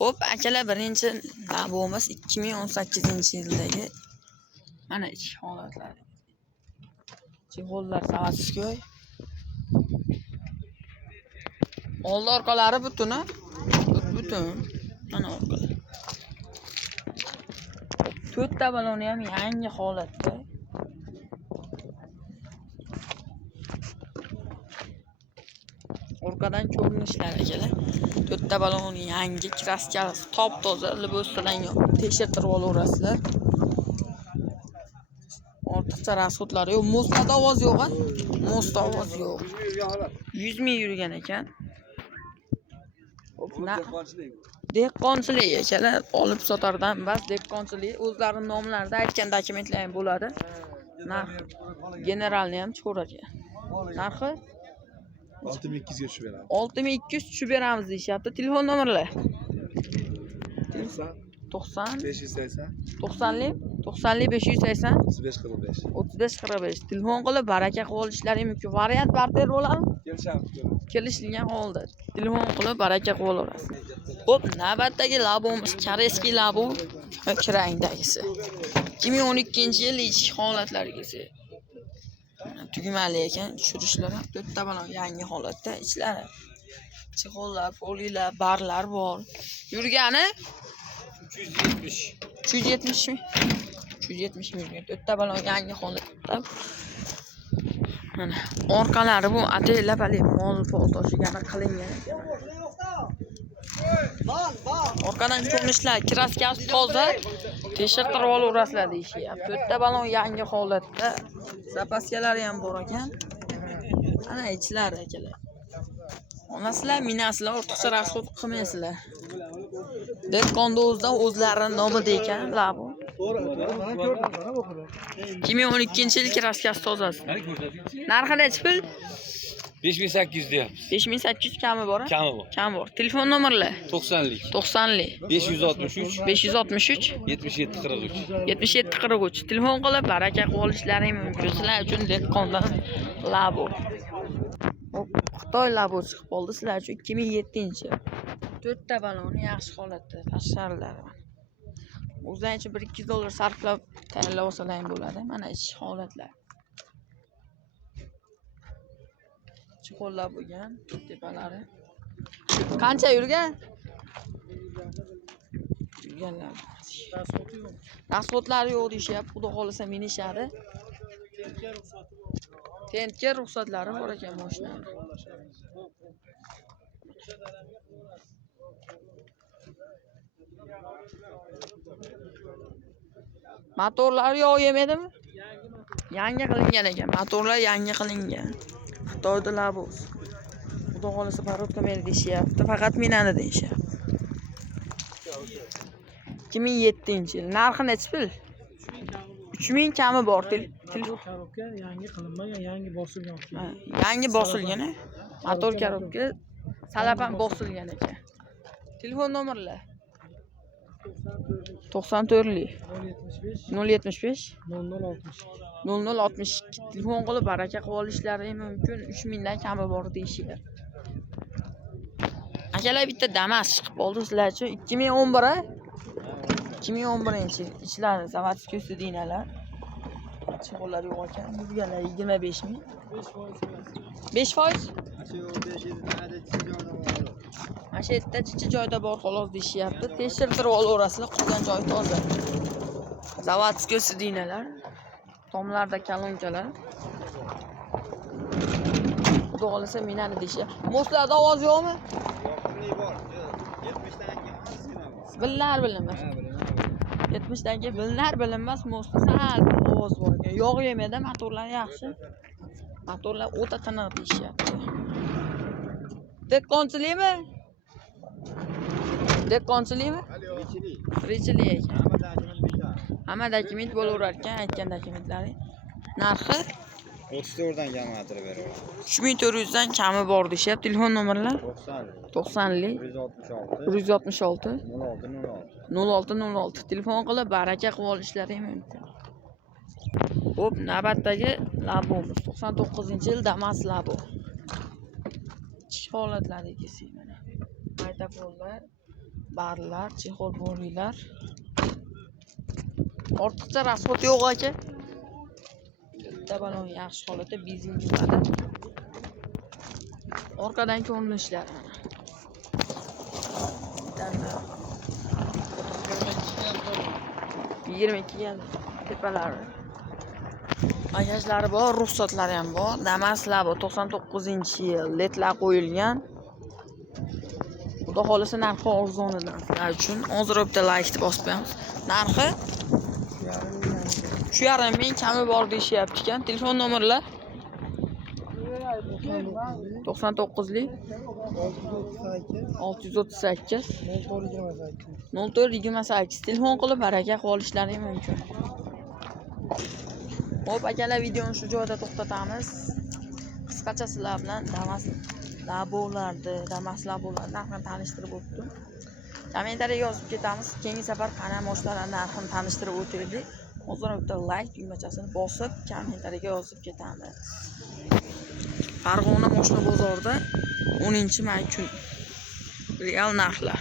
Hop, akalar, birinchi navbamiz 2018-yildagi mana ichki holatlar. Chig'ollar Savasskoy. Oldi orqalari butun. Mana orqalar. To'rtta baloni ham yangi holatda. Orqadan ko'rinishlar akalar. To'rtta baloni yangi, kraskasi top-toza, liboslangan. Tekshirtirib olaverasizlar. Ortiqcha rasxodlar yo'q. Mostda ovoz yo'q-a? Mostda ovoz yo'q. 100 ming yurgan ekan. Dehqonchilik akalar, olib sotardan emas, dehqonchilik. O'zlarining nomlarida aytgan dokumentlar ham bo'ladi. Narx generalni ham chiqarar ekan. Narxi 6200 ga tushib beramiz. 6200 tushib beramiz deyapti. Telefon nomerlar 90 90 580 35 35 telefon qilib baraka qilib olishlari mumkin. Variant barter bo'ladimi? Kelishilgan holda telefon qilib baraka qilib olaverasiz. Xo'p, navbatdagi labimiz koreyskiy labo kirangdagisi. 2012-yil ichki holatlarigisi. Tugmali ekan, tushirishlar ham to'rtta balon yangi holatda, ichlari chig'ollar, polilar, barlar bor. Yurgani 370 mi? 370 ming. To'rtta balon yangi holatda. Mana orqalari bu atay-lapali mol toshigani qilingan ekan. Orqadan ko'rinishlar, kraskasi toza, tekshirtirib olaverasizlar deyishyapti. To'rtta balon yangi holatda. Zapaskalari ham bor ekan. Ana ichlari akalar. Olasizlar, minasizlar, ortiqcha rasxod qilmaysizlar. Dehqonda o'zlarining nomida ekan, labo. 2012-yil kraskasi tozasi. Narxi necha pul? 5800 deyapmiz. 5800 kami bor-a? Kami bor. Telefon nomerlar 90lik 563 77 43. Telefon qilib baraka qilib olishlaring mumkin. Sizlar uchun dehqondan labo. Xitoy labo chiqib qoldi sizlar uchun 2007-yil. To'rtta baloni yaxshi holatda, tashqarilari. O'zlaricha $1-2 sarflab tayyorlab olsalar ham bo'ladi. Mana ichki holatlar. Chiqollar bo'lgan, tepalari. Qancha yurgan? Yurganlar. Rasxodlari yo'q deyishyapti. Xudo xolasa minishadi. Tentga ruxsatlari bor ekan mashinaning. Motorlari yo'q yemadimi? Yangi qilingan ekan. Motorlar yangi qilingan. Xitoyda labos. Xudo xolasa parodka meni deyishyapti. Faqat minani deyishyapti. 2007-yil. Narxi necha pul? 3000 kami bor. Korobka yangi qilinmagan, yangi bosilgan. Yangi bosilgan. Motor korobka salapan bosilgan ekan. Telefon nomerlar 94lik 075 0062. Telefon qilib baraka qilib olishlari mumkin. 3000 dan kami bor deyishyapti. Akalar, bitta Damas chiqib qoldi sizlar uchun. 2011-a 2011-yil ichlari Savasskoy dinalar. Chig'ollar yo'q ekan. Yurganlar 25 ming. 5%? Mana shu yerda chichi joyda bor xolos deyishyapti. Tekshirtirib olaverasizlar, qolgan joy toza. Savasskoy dinalar. Tomlarda kolonkalar. Xudo xolasa minani deyishyapti. Mostlarda ovoz yo'qmi? Bilinar bilinmas. 70 dan keyin bilinar bilinmas, mostda sal ovoz bor ekan. Yog' yemadi, motorlar yaxshi. Motorlar o'ta tiniq deyishyapti. Dehqonchilikmi? Tirikchilik ekan. Hamma dokument bo'laverar ekan, aytgan dokumentlari. Narxi 34 dan kamaytirib beraman. 3400 dan kami bor deyapti. Telefon nomerlar 90lik 166 0606. Telefon qilib baraka qilib olishlari mumkin. Xo'p, navbatdagi labomiz 99-yil Damas labo. Ichki holatlari kelsak mana. Maytafonlar Barlar, chexol bo'rilar. Ortiqcha rasxod yo'q aka. Bitta balon yaxshi holatda benzin yuradi. Orqadan ko'rinishlar mana. 22 ga tepalari. Bagajlari bor, ruxsatlari ham bor. Damaslar bor, 99-yil, ledlar qo'yilgan. Xudo xolasa narxi arzonidan sizlar uchun hozir bitta like bosib qo'yamiz. Narxi 3,5 ming kami bor deyishyapti ekan. Telefon nomerlar 99lik 638 0428 telefon qilib baraka qolishlari mumkin. Xo'p akalar, videoni shu joyda to'xtatamiz. Qisqacha sizlar bilan Damas labolarni narxini tanishtirib o'tdim. Kommentariyaga yozib ketamiz. Keyingi safar qanday mashinalar narxini tanishtirib o'taylik. Hozir bitta like tugmachasini bosib kommentariyaga yozib ketamiz. Farg'ona mashina bozorida 10-may kuni real narxlar.